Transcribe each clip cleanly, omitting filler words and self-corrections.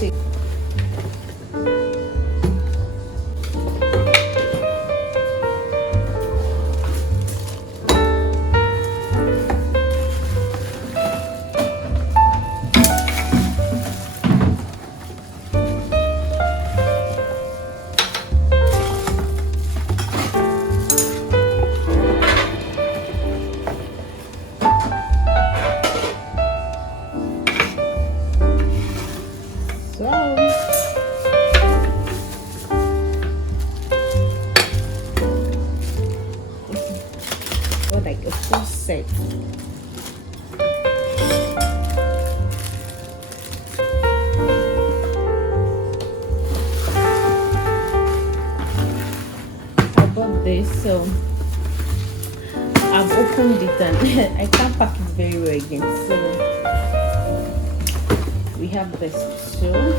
see. Like a full set. I bought this, so I've opened it and I can't pack it very well again. So we have this too.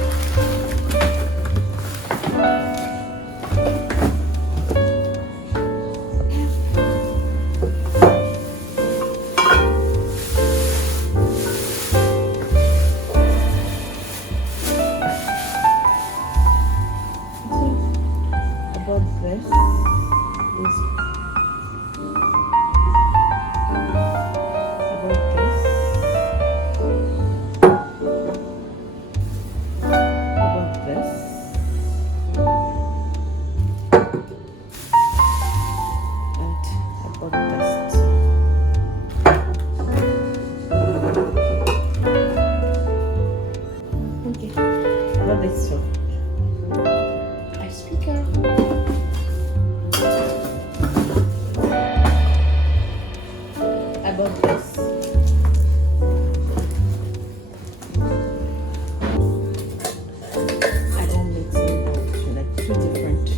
This going to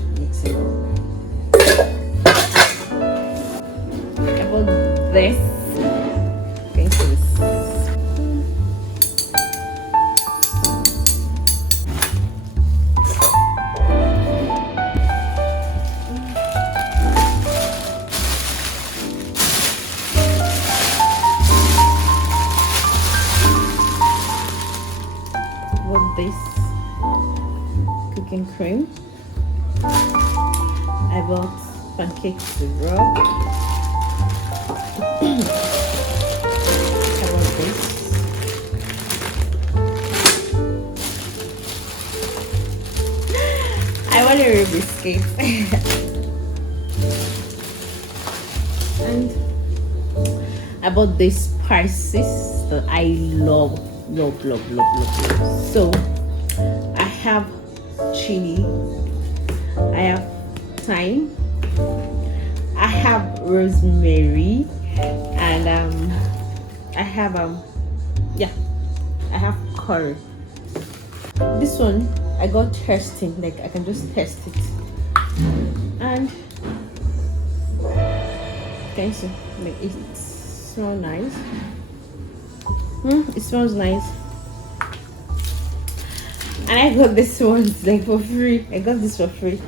this. What this cooking cream. I bought pancake syrup. I want this. I want a real biscuit. And I bought these spices that I love. So I have chili, I have thyme, I have rosemary, and I have I have curry. This one I got testing, like I can just test it, and can you see, like it smells nice. It smells nice. And I got this one like for free. I got this for free.